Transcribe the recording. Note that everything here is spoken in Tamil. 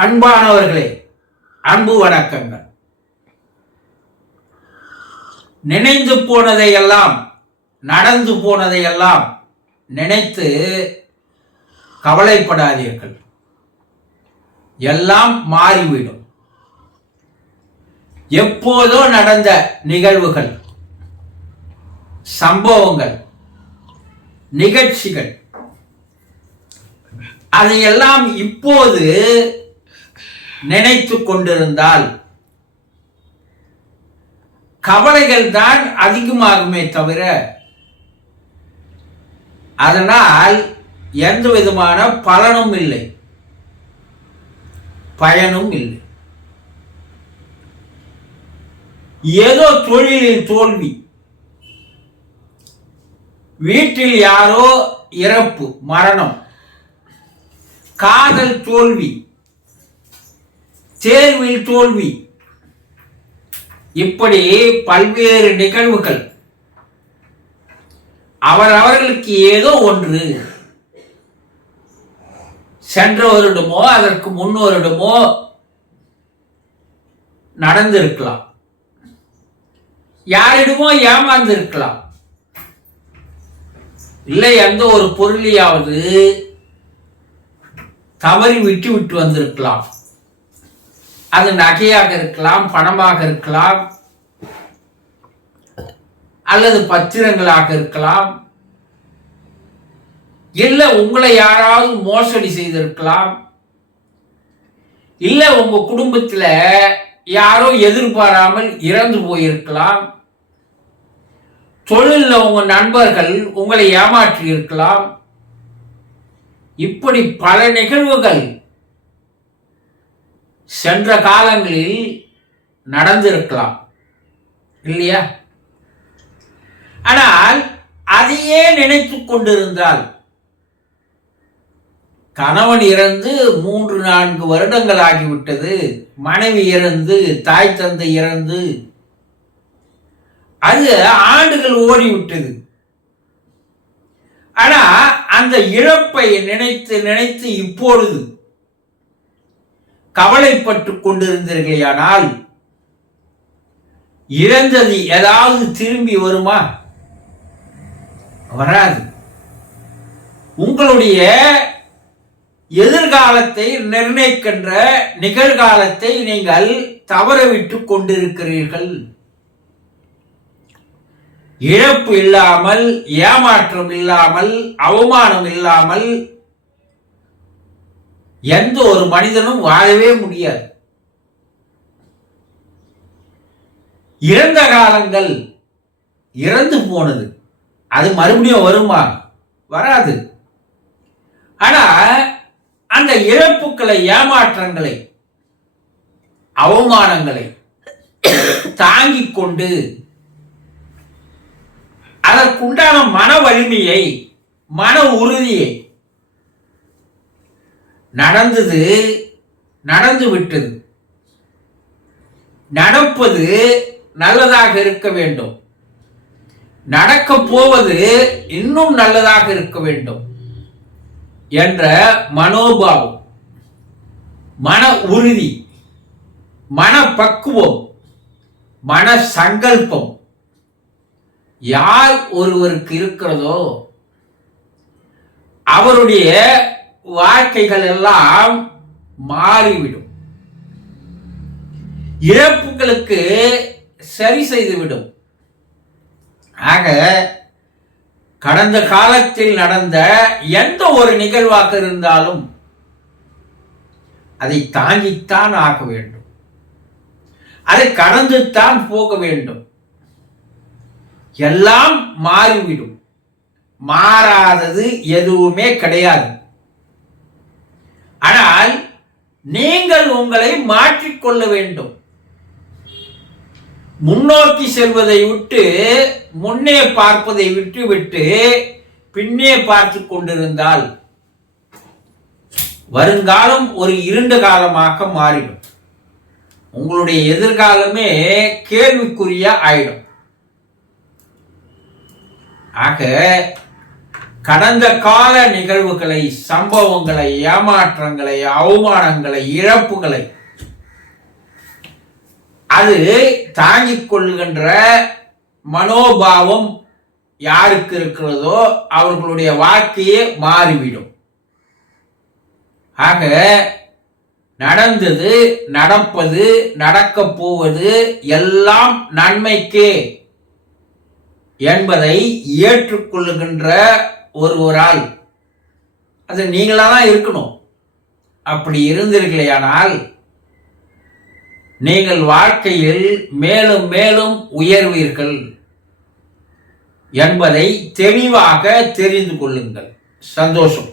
அன்பானவர்களே, அன்பு வணக்கங்கள். நினைந்து போனதையெல்லாம், நடந்து போனதையெல்லாம் நினைத்து கவலைப்படாதீர்கள். எல்லாம் மாறிவிடும். எப்போதோ நடந்த நிகழ்வுகள், சம்பவங்கள், நிகழ்ச்சிகள், அதையெல்லாம் இப்போது நினைத்து கொண்டிருந்தால் கவலைகள் தான் அதிகமாகுமே தவிர அதனால் எந்த விதமான பலனும் இல்லை, பயனும் இல்லை. ஏதோ தொழிலில் தோல்வி, வீட்டில் யாரோ இறப்பு, மரணம், காதல் தோல்வி, தேர்வில் தோல்வி, இப்படி பல்வேறு நிகழ்வுகள். அவர்களுக்கு ஏதோ ஒன்று சென்ற வருடமோ அதற்கு முன் வருடமோ நடந்திருக்கலாம். யாரிடமோ ஏமாந்திருக்கலாம். இல்லை, எந்த ஒரு பொருளையாவது தவறி விட்டு வந்திருக்கலாம். அது நகையாக இருக்கலாம், பணமாக இருக்கலாம், அல்லது பத்திரங்களாக இருக்கலாம், இல்ல உங்களை யாராவது மோசடி செய்திருக்கலாம், இல்ல உங்க குடும்பத்தில் யாரோ எதிர்பாராமல் இறந்து போயிருக்கலாம், தொழிலில் உங்க நண்பர்கள் உங்களை ஏமாற்றி இருக்கலாம். இப்படி பல நிகழ்வுகள் சென்ற காலங்களில் நடந்திருக்கலாம், இல்லையா? ஆனால் அதையே நினைத்துக் கொண்டிருந்தால், கணவன் இறந்து 3-4 வருடங்கள் ஆகிவிட்டது, மனைவி இறந்து, தாய் தந்தை இறந்து, அது ஆண்டுகள் ஓடிவிட்டது. ஆனா அந்த இழப்பை நினைத்து நினைத்து இப்பொழுது கவலைப்பட்டு கொண்டிருந்தீர்களானால் இறந்தது ஏதாவது திரும்பி வருமா? வராது. உங்களுடைய எதிர்காலத்தை நிர்ணயிக்கின்ற நிகழ்காலத்தை நீங்கள் தவறவிட்டு கொண்டிருக்கிறீர்கள். இழப்பு இல்லாமல், ஏமாற்றம் இல்லாமல், அவமானம் இல்லாமல் எந்த ஒரு மனிதனும் வாழவே முடியாது. இறந்த காலங்கள் இறந்து போனது, அது மறுபடியும் வருமா? வராது. ஆனா அந்த இழப்புகளை, ஏமாற்றங்களை, அவமானங்களை தாங்கிக் கொண்டு அதற்குண்டான மன வலிமையை, மன உறுதியை, நடந்தது நடந்து விட்டது, நடப்பது நல்லதாக இருக்க வேண்டும், நடக்க போவது இன்னும் நல்லதாக இருக்க வேண்டும் என்ற மனோபாவம், மன உறுதி, மன பக்குவம், மன சங்கல்பம் யார் ஒருவருக்கு இருக்கிறதோ அவருடைய வாழ்க்கைகள் எல்லாம் மாறிவிடும். இழப்புகளுக்கு சரி செய்துவிடும். ஆக கடந்த காலத்தில் நடந்த எந்த ஒரு நிகழ்வாக இருந்தாலும் அதை தாங்கித்தான் ஆக வேண்டும், அதை கடந்துத்தான் போக வேண்டும். எல்லாம் மாறிவிடும். மாறாதது எதுவுமே கிடையாது. ஆனால் நீங்கள் உங்களை மாற்றிக்கொள்ள வேண்டும். முன்னோக்கி செல்வதை விட்டு, முன்னே பார்ப்பதை விட்டு பின்னே பார்த்து கொண்டிருந்தால் வருங்காலம் ஒரு இருண்ட காலமாக மாறிடும். உங்களுடைய எதிர்காலமே கேள்விக்குறியா ஆயிடும். ஆக கடந்த கால நிகழ்வுகளை, சம்பவங்களை, ஏமாற்றங்களை, அவமானங்களை, இழப்புகளை அது தாங்கிக் கொள்ளுகின்ற மனோபாவம் யாருக்கு இருக்கிறதோ அவர்களுடைய வாழ்க்கையே மாறிவிடும். ஆக நடந்தது, நடப்பது, நடக்கப் போவது எல்லாம் நன்மைக்கே என்பதை ஏற்றுக்கொள்ளுகின்ற ஒருவரால் அது நீங்களாதான் இருக்கணும். அப்படி இருந்தீர்களேயானால் நீங்கள் வாழ்க்கையில் மேலும் மேலும் உயர்வீர்கள் என்பதை தெளிவாக தெரிந்து கொள்ளுங்கள். சந்தோஷம்.